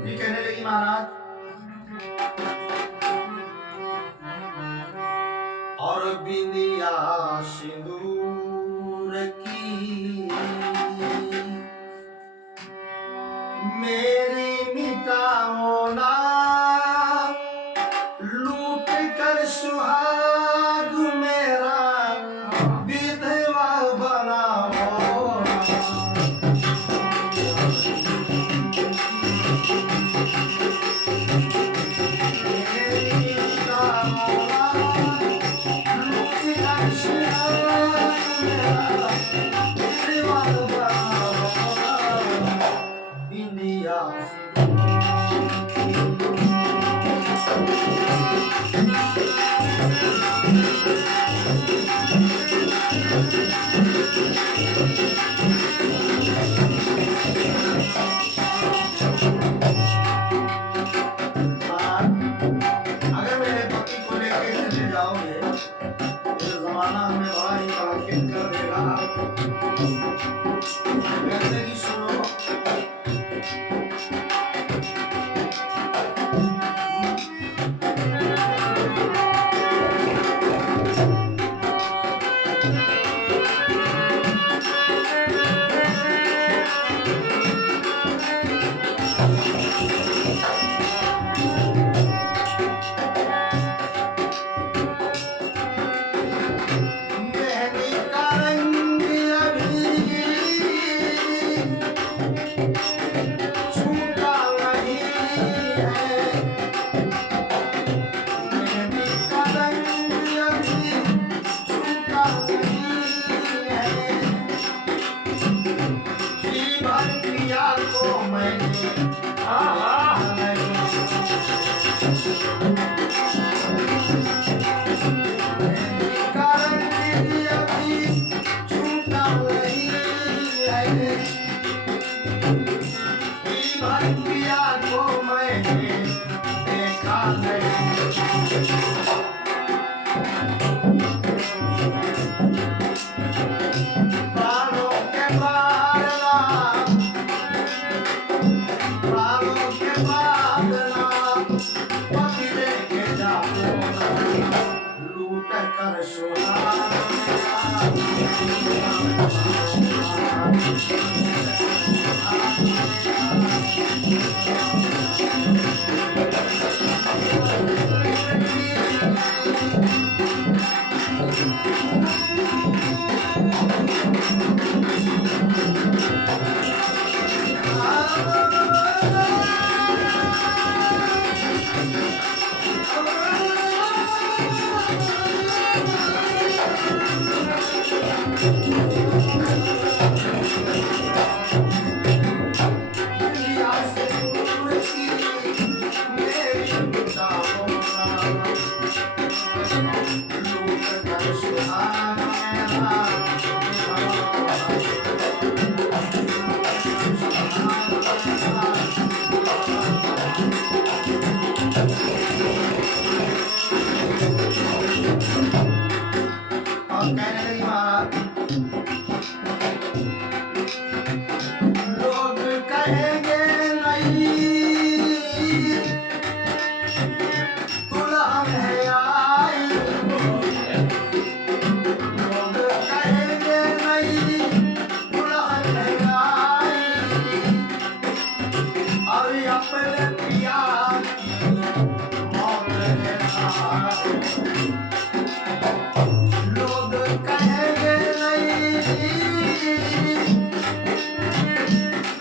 ये कहने लगी महाराज, और बिंदिया सिंदूर की मेरी मिटाओ ना, लूट कर सुहाग मेरा विधवा बनाओ। अगर मेरे पति को लेके चले जाओगे तो जमाना हमें बड़ा ही ताकीद कर देगा। कहते कि सुनो, मेहंदी का रंग अभी छूटा नहीं है, मेहंदी का रंग अभी छूटा नहीं है, जी भर प्रिया को मैंने प्रिया को मैंने देखा नहीं। प्राणों के बादला, प्राणों के बादला पति लेके जाओ ना, लूट कर सुहाग कहने लगी महाराज, लोग कहेंगे नहीं दुल्हन है आई, लोग कहेंगे नहीं दुल्हन है आई, और अपने पिया की मौत है आई। लोग कहेंगे नहीं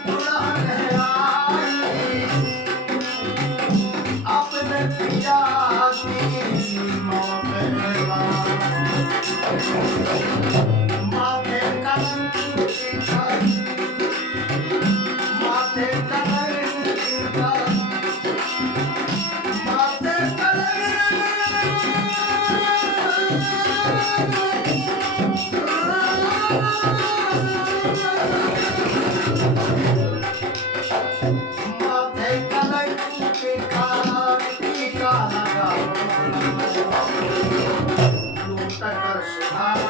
दुल्हन है आई, अपने पिया की मौत है आई। माथे कलंक का, माथे कलंक का, माथे माथे कलंक का टीका लगा, लूट कर सुहाग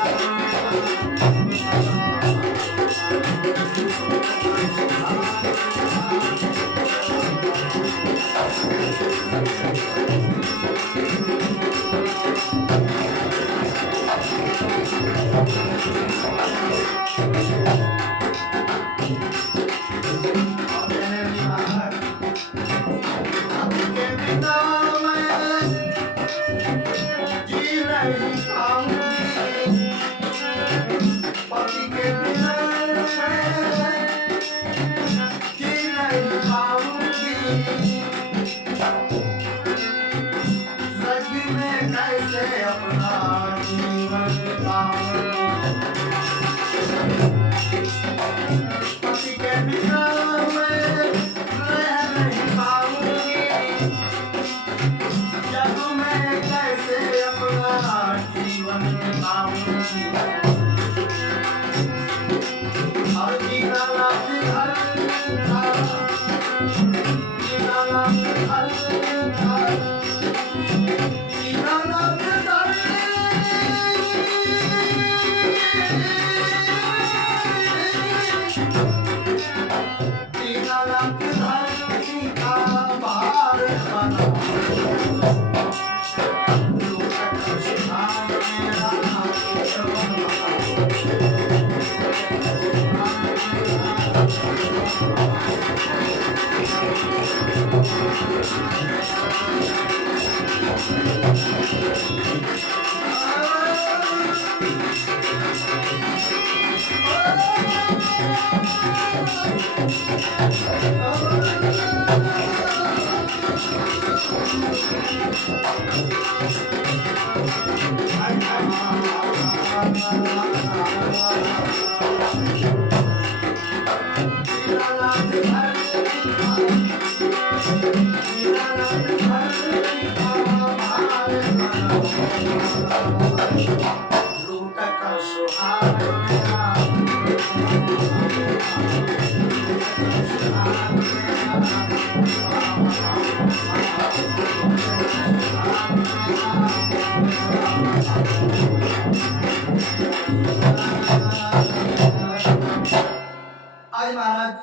आज महाराज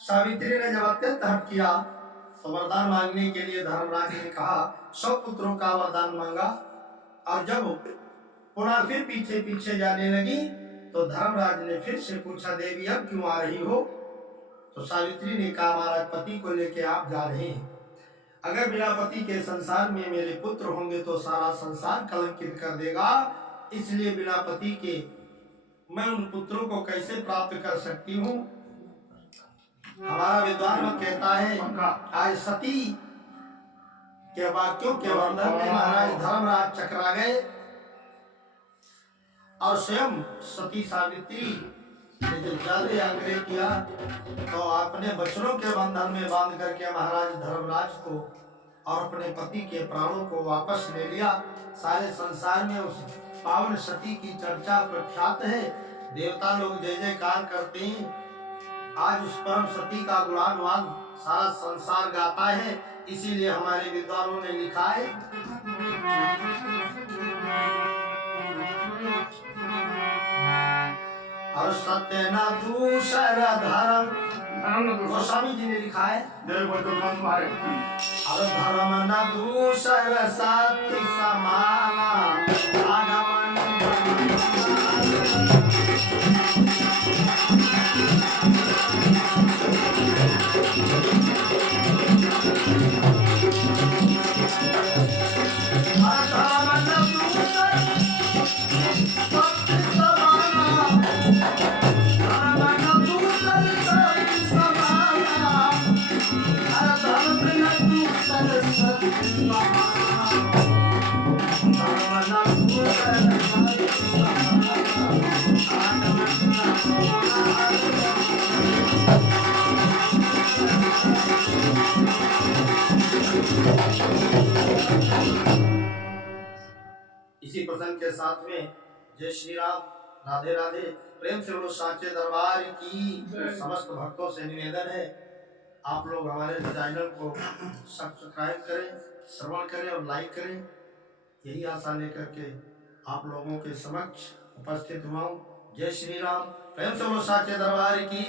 सावित्री ने जब अत्यंत हट किया तो वरदान मांगने के लिए धर्मराज ने कहा, सब पुत्रों का वरदान मांगा। और जब पुनः फिर पीछे पीछे जाने लगी तो धर्मराज ने फिर से पूछा, देवी अब क्यों आ रही हो? तो सावित्री ने कहा, महाराज पति को लेके आप जा रहे हैं। अगर बिना पति के संसार में मेरे पुत्र होंगे तो सारा संसार कलंकित कर देगा, इसलिए बिना पति के मैं उन पुत्रों को कैसे प्राप्त कर सकती हूँ। हमारा विद्वान मत कहता है, आज सती के वाक्यों के बंधन में महाराज धर्मराज चकरा गए और स्वयं सती सावित्री ने जब जादू आग्रह किया तो अपने बचनों के बंधन में बांध करके महाराज धर्मराज को और अपने पति के प्राणों को वापस ले लिया। सारे संसार में उस पावन सती की चर्चा प्रख्यात है, देवता लोग जय जयकार करते हैं। आज उस परम सती का गुणानुवाद सारा संसार गाता है, इसीलिए हमारे विद्वानों ने लिखा है, और सत्य न दूसर धर्म, गोस्वामी जी ने लिखा है, और धर्म न दूसर सत्य समाना आगमन इसी प्रसंग के साथ में जय श्री राम, राधे राधे। प्रेम से बोलो साचे दरबार की। समस्त भक्तों से निवेदन है, आप लोग हमारे चैनल को सब्सक्राइब करें, श्रवण करें और लाइक करें। यही आशा लेकर के आप लोगों के समक्ष उपस्थित हुआ हूँ। जय श्री राम। प्रेम से बोलो साचे दरबार की।